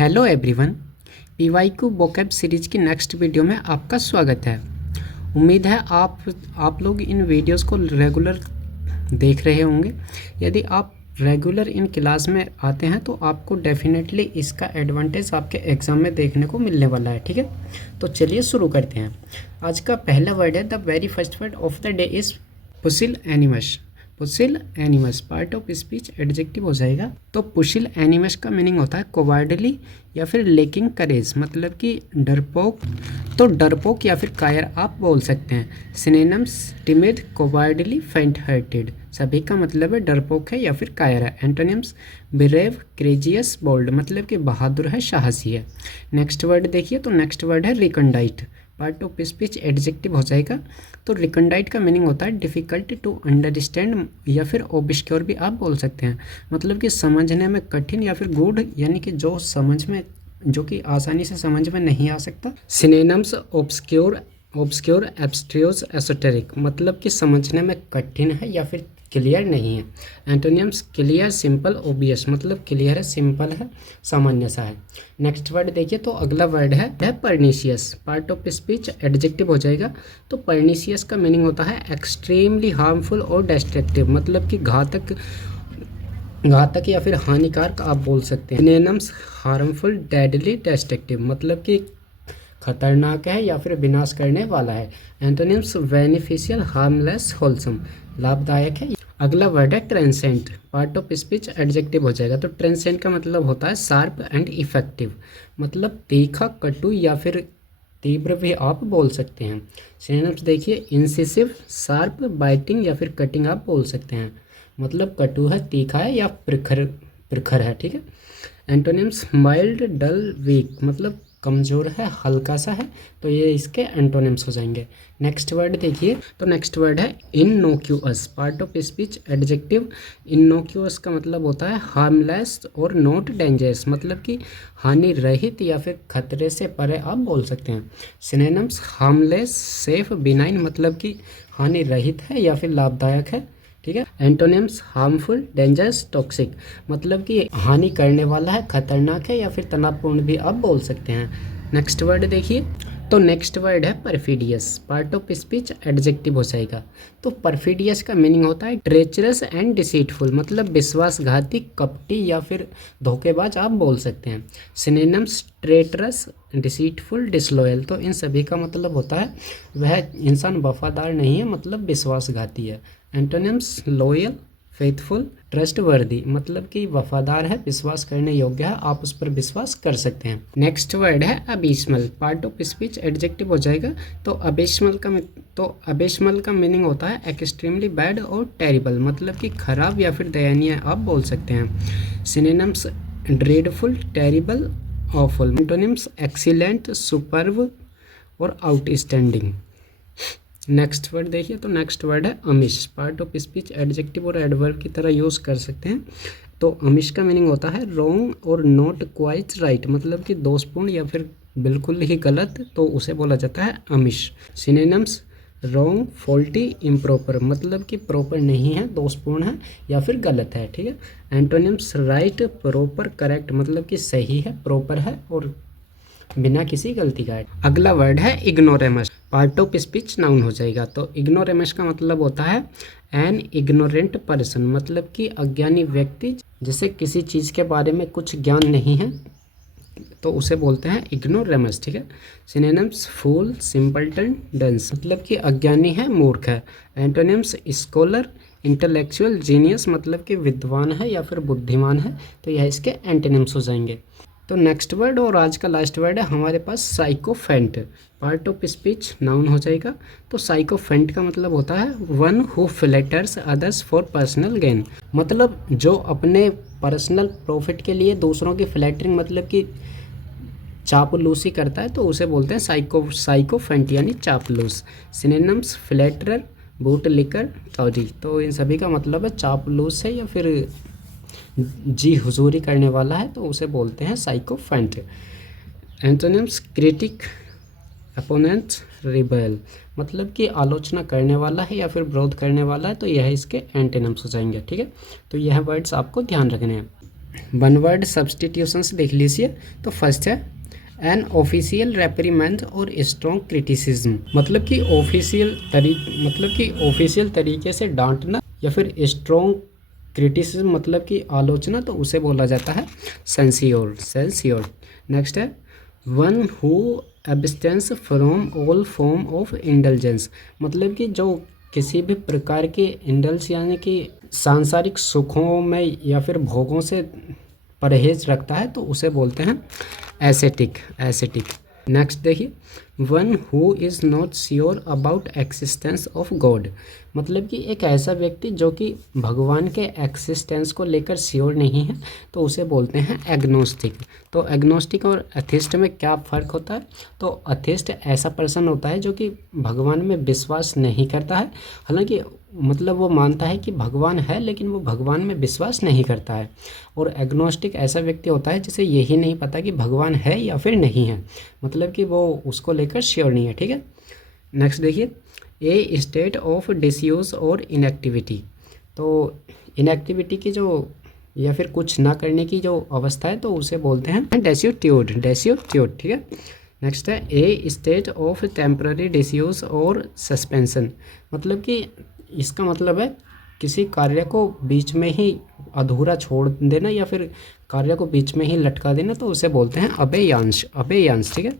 Hello everyone, PYQ vocab series की next video में आपका स्वागत है। उम्मीद है आप लोग इन वीडियोस को रेगुलर देख रहे होंगे। यदि आप रेगुलर इन क्लास में आते हैं तो आपको डेफिनेटली इसका एडवांटेज आपके एग्ज़ाम में देखने को मिलने वाला है। ठीक है, तो चलिए शुरू करते हैं। आज का पहला वर्ड है, the very first word of the day is pusillanimous. Pusillanimous part of speech adjective हो जाएगा। तो पुसिल एनिमस का मीनिंग होता है कोवार्डली या फिर लेकिंग करेज, मतलब कि डरपोक। तो डरपोक या फिर कायर आप बोल सकते हैं। सिनोनिम्स टिमिड, कोवार्डली, फेंट हार्टेड, सभी का मतलब है डरपोक है या फिर कायर है। एंटोनिम्स ब्रेव, क्रेजियस, बोल्ड, मतलब कि बहादुर है, साहसी है। नेक्स्ट वर्ड देखिए, तो नेक्स्ट वर्ड है रिकंडाइट, पार्ट ऑफ स्पीच एडजेक्टिव हो जाएगा। तो रिकंडाइट का मीनिंग होता है डिफ़िकल्ट टू अंडरस्टैंड या फिर ओबिस्क्योर भी आप बोल सकते हैं, मतलब कि समझने में कठिन या फिर गूढ़, यानी कि जो कि आसानी से समझ में नहीं आ सकता। सिनोनिम्स ऑब्सक्योर, एब्स्ट्रूज, एसोटेरिक, मतलब कि समझने में कठिन है या फिर क्लियर नहीं है। एंटोनिम्स क्लियर, सिंपल, ओबियस, मतलब क्लियर है, सिंपल है, सामान्य सा है। नेक्स्ट वर्ड देखिए, तो अगला वर्ड है pernicious, part of speech adjective हो जाएगा। तो परनीशियस का मीनिंग होता है एक्सट्रीमली हार्मफुल और डिस्ट्रक्टिव, मतलब कि घातक या फिर हानिकारक आप बोल सकते हैं। सिनोनिम्स हार्मफुल, डेडली, डिस्ट्रक्टिव, मतलब कि खतरनाक है या फिर विनाश करने वाला है। एंटोनिम्स बेनिफिशियल, हार्मलेस, होलसम, लाभदायक है। अगला वर्ड है transient, part of speech adjective हो जाएगा। तो ट्रांसेंट का मतलब होता है शार्प एंड इफेक्टिव, मतलब तीखा, कटु या फिर तीव्र भी आप बोल सकते हैं। सिनोनिम्स देखिए, इंसिसिव, शार्प, बाइटिंग या फिर कटिंग आप बोल सकते हैं, मतलब कटु है, तीखा है या प्रखर है। ठीक है। एंटोनिम्स माइल्ड, डल, वीक, मतलब कमज़ोर है, हल्का सा है। तो ये इसके एंटोनिम्स हो जाएंगे। नेक्स्ट वर्ड देखिए, तो नेक्स्ट वर्ड है innocuous, part of speech adjective. Innocuous का मतलब होता है हार्मलेस और नॉट डेंजरस, मतलब कि हानि रहित या फिर खतरे से परे आप बोल सकते हैं। सिनोनिम्स हार्मलेस, सेफ, बिनाइन, मतलब कि हानि रहित है या फिर लाभदायक है। ठीक है। एंटोनिम्स हार्मफुल, डेंजरस, टॉक्सिक, मतलब कि हानि करने वाला है, खतरनाक है या फिर तनावपूर्ण भी आप बोल सकते हैं। नेक्स्ट वर्ड देखिए, तो नेक्स्ट वर्ड है perfidious, part of speech adjective हो जाएगा। तो परफिडियस का मीनिंग होता है ट्रेचरस एंड डिसीटफुल, मतलब विश्वासघाती, कपटी या फिर धोखेबाज आप बोल सकते हैं। सिनोनिम्स ट्रेटरस, डिसीटफुल, डिसलॉयल, तो इन सभी का मतलब होता है वह इंसान वफादार नहीं है, मतलब विश्वासघाती है। एंटोनिम्स लॉयल, फेथफुल, ट्रस्टवर्दी, मतलब कि वफादार है, विश्वास करने योग्य है, आप उस पर विश्वास कर सकते हैं। नेक्स्ट वर्ड है abysmal, part of speech adjective हो जाएगा। तो अबिस्मल का मीनिंग होता है एक्सट्रीमली बैड और टेरिबल, मतलब कि खराब या फिर दयनीय आप बोल सकते हैं। Synonyms dreadful, terrible, awful. Antonyms excellent, superb और आउटस्टैंडिंग। नेक्स्ट वर्ड देखिए, तो नेक्स्ट वर्ड है Amish, part of speech adjective और एडवर्ब की तरह यूज़ कर सकते हैं। तो अमिश का मीनिंग होता है रॉन्ग और नॉट क्वाइट राइट, मतलब कि दोषपूर्ण या फिर बिल्कुल ही गलत, तो उसे बोला जाता है Amish. Synonyms wrong, faulty, improper, मतलब कि प्रॉपर नहीं है, दोषपूर्ण है या फिर गलत है। ठीक है। एंटोनिम्स राइट, प्रॉपर, करेक्ट, मतलब कि सही है, प्रॉपर है और बिना किसी गलती का है। अगला वर्ड है ignoramus, part of speech noun हो जाएगा। तो इग्नोरेमस का मतलब होता है एन इग्नोरेंट पर्सन, मतलब कि अज्ञानी व्यक्ति, जिसे किसी चीज़ के बारे में कुछ ज्ञान नहीं है, तो उसे बोलते हैं इग्नोरेमस। ठीक है। सिनोनिम्स फूल, सिंपलटन, डंस, मतलब कि अज्ञानी है, मूर्ख है। एंटोनिम्स स्कॉलर, इंटेलेक्चुअल, जीनियस, मतलब कि विद्वान है या फिर बुद्धिमान है। तो यह इसके एंटोनिम्स हो जाएंगे। तो नेक्स्ट वर्ड और आज का लास्ट वर्ड है हमारे पास sycophant, part of speech noun हो जाएगा। तो साइकोफेंट का मतलब होता है one who flatters others for personal gain, मतलब जो अपने पर्सनल प्रॉफिट के लिए दूसरों की फ्लैटरिंग, मतलब कि चापलूसी करता है, तो उसे बोलते हैं साइकोफेंट यानी चापलूस। सिनोनिम्स फ्लैटरर, बूट लिकर, टॉरी, तो इन सभी का मतलब है चापलूस है या फिर जी हुजूरी करने वाला है, तो उसे बोलते हैं sycophant. Antonyms critic, opponent, rebel, मतलब कि आलोचना करने वाला है या फिर विरोध करने वाला है, तो यह इसके एंटोनिम्स हो जाएंगे। ठीक है। तो यह वर्ड्स आपको ध्यान रखने हैं। वन वर्ड सब्सटीट्यूशंस देख लीजिए। तो फर्स्ट है एन ऑफिशियल रेप्रीमेंड और स्ट्रॉन्ग क्रिटिसिज्म, मतलब कि ऑफिशियल तरीके से डांटना या फिर स्ट्रॉन्ग क्रिटिसिज्म मतलब कि आलोचना, तो उसे बोला जाता है सेंसियोर। नेक्स्ट है one who abstains from all form of indulgence, मतलब कि जो किसी भी प्रकार के इंडल्स यानी कि सांसारिक सुखों में या फिर भोगों से परहेज रखता है, तो उसे बोलते हैं एसेटिक। नेक्स्ट देखिए one who is not sure about existence of God, मतलब कि एक ऐसा व्यक्ति जो कि भगवान के एक्सिस्टेंस को लेकर श्योर नहीं है, तो उसे बोलते हैं एग्नोस्टिक। तो एग्नोस्टिक और एथिस्ट में क्या फ़र्क होता है? तो एथिस्ट ऐसा पर्सन होता है जो कि भगवान में विश्वास नहीं करता है, हालांकि मतलब वो मानता है कि भगवान है लेकिन वो भगवान में विश्वास नहीं करता है। और एग्नोस्टिक ऐसा व्यक्ति होता है जिसे यही नहीं पता कि भगवान है या फिर नहीं है, मतलब कि वो उसको लेकर श्योर नहीं है। ठीक है, नेक्स्ट देखिए ए स्टेट ऑफ डिसयूज और इनएक्टिविटी, तो इनएक्टिविटी की जो या फिर कुछ ना करने की जो अवस्था है, तो उसे बोलते हैं डेस्यूट्यूड। ठीक है, नेक्स्ट है ए स्टेट ऑफ टेम्पररी डिसयूज और सस्पेंशन, मतलब कि इसका मतलब है किसी कार्य को बीच में ही अधूरा छोड़ देना या फिर कार्य को बीच में ही लटका देना, तो उसे बोलते हैं अबेयांश। ठीक है,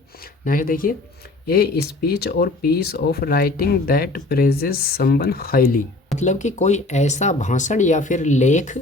नेक्स्ट देखिए ए स्पीच और piece of writing that praises someone highly, मतलब कि कोई ऐसा भाषण या फिर लेख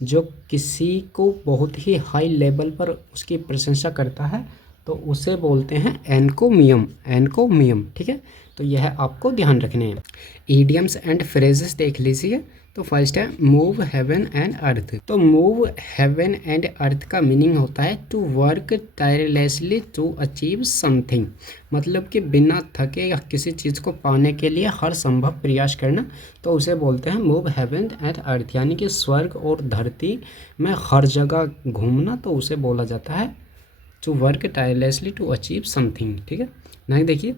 जो किसी को बहुत ही हाई लेवल पर उसकी प्रशंसा करता है, तो उसे बोलते हैं एनकोमियम। ठीक है, तो यह आपको ध्यान रखने हैं। ईडियम्स एंड फ्रेजेस देख लीजिए। तो फर्स्ट है मूव हेवन एंड अर्थ, तो मूव हेवन एंड अर्थ का मीनिंग होता है to work tirelessly to achieve something, मतलब कि बिना थके या किसी चीज़ को पाने के लिए हर संभव प्रयास करना, तो उसे बोलते हैं मूव हेवन एंड अर्थ, यानी कि स्वर्ग और धरती में हर जगह घूमना, तो उसे बोला जाता है to work tirelessly to achieve something. ठीक है, नहीं देखिए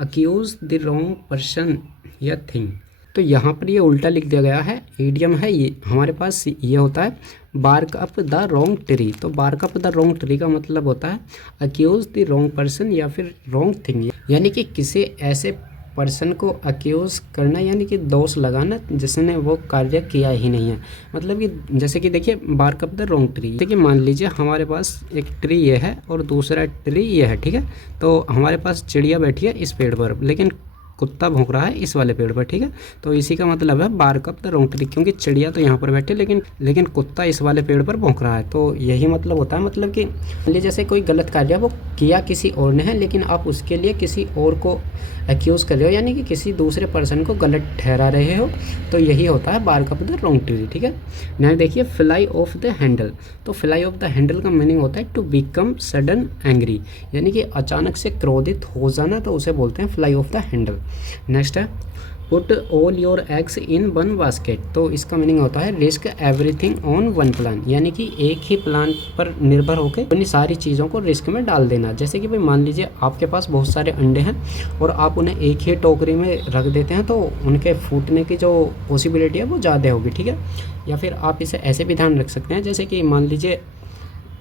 अक्यूज द रॉन्ग पर्सन या थिंग, तो यहाँ पर ये उल्टा लिख दिया गया है। ईडियम है ये हमारे पास, ये होता है bark up the wrong tree, तो bark up the wrong tree का मतलब होता है अक्यूज द रॉन्ग पर्सन या फिर रॉन्ग थिंग, यानी कि किसी ऐसे पर्सन को अक्यूज़ करना यानी कि दोष लगाना जिसने वो कार्य किया ही नहीं है। मतलब कि जैसे कि देखिए bark up the wrong tree, देखिए मान लीजिए हमारे पास एक ट्री ये है और दूसरा ट्री ये है। ठीक है, तो हमारे पास चिड़िया बैठी है इस पेड़ पर, लेकिन कुत्ता भौंक रहा है इस वाले पेड़ पर। ठीक है, तो इसी का मतलब है bark up the wrong tree, क्योंकि चिड़िया तो यहाँ पर बैठे लेकिन कुत्ता इस वाले पेड़ पर भौंक रहा है, तो यही मतलब होता है। मतलब कि मान लीजिए जैसे कोई गलत कार्य वो किया किसी और ने है, लेकिन आप उसके लिए किसी और को एक्यूज़ कर रहे हो, यानी कि किसी दूसरे पर्सन को गलत ठहरा रहे हो, तो यही होता है bark up the wrong tree. ठीक है, नेक्स्ट देखिए फ्लाई ऑफ द हैंडल, तो फ्लाई ऑफ द हैंडल का मीनिंग होता है टू बिकम सडन एंग्री, यानी कि अचानक से क्रोधित हो जाना, तो उसे बोलते हैं fly off the handle. Next है put all your eggs in one basket, तो इसका मीनिंग होता है risk everything on one plan, यानी कि एक ही प्लान पर निर्भर होकर अपनी सारी चीज़ों को रिस्क में डाल देना। जैसे कि भाई मान लीजिए आपके पास बहुत सारे अंडे हैं और आप उन्हें एक ही टोकरी में रख देते हैं, तो उनके फूटने की जो पॉसिबिलिटी है वो ज़्यादा होगी। ठीक है, या फिर आप इसे ऐसे भी ध्यान रख सकते हैं, जैसे कि मान लीजिए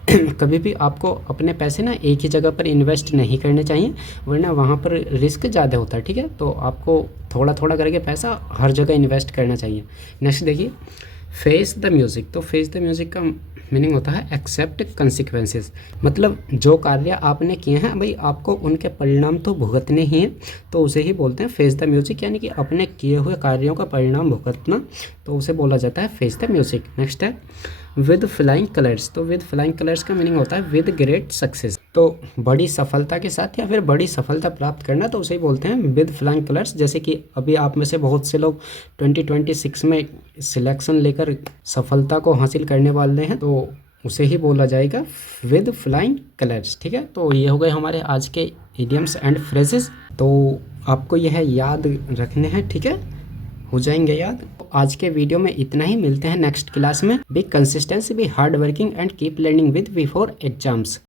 कभी भी आपको अपने पैसे ना एक ही जगह पर इन्वेस्ट नहीं करने चाहिए, वरना वहाँ पर रिस्क ज़्यादा होता है। ठीक है, तो आपको थोड़ा थोड़ा करके पैसा हर जगह इन्वेस्ट करना चाहिए। नेक्स्ट देखिए फेस द म्यूज़िक, तो फेस द म्यूज़िक का मीनिंग होता है एक्सेप्ट कंसिक्वेंसेस, मतलब जो कार्य आपने किए हैं भाई आपको उनके परिणाम तो भुगतने ही हैं, तो उसे ही बोलते हैं फेस द म्यूज़िक, यानी कि अपने किए हुए कार्यों का परिणाम भुगतना, तो उसे बोला जाता है फेस द म्यूज़िक। नेक्स्ट है विद फ्लाइंग कलर्स, तो विद फ्लाइंग कलर्स का मीनिंग होता है विद ग्रेट सक्सेस, तो बड़ी सफलता के साथ या फिर बड़ी सफलता प्राप्त करना, तो उसे ही बोलते हैं विद फ्लाइंग कलर्स। जैसे कि अभी आप में से बहुत से लोग 2026 में सिलेक्शन लेकर सफलता को हासिल करने वाले हैं, तो उसे ही बोला जाएगा विद फ्लाइंग कलर्स। ठीक है, तो ये हो गए हमारे आज के इडियम्स एंड फ्रेजेस, तो आपको यह याद रखने हैं। ठीक है, हो जाएंगे याद। आज के वीडियो में इतना ही, मिलते हैं नेक्स्ट क्लास में। Be consistency, be hard working and keep learning with before exams.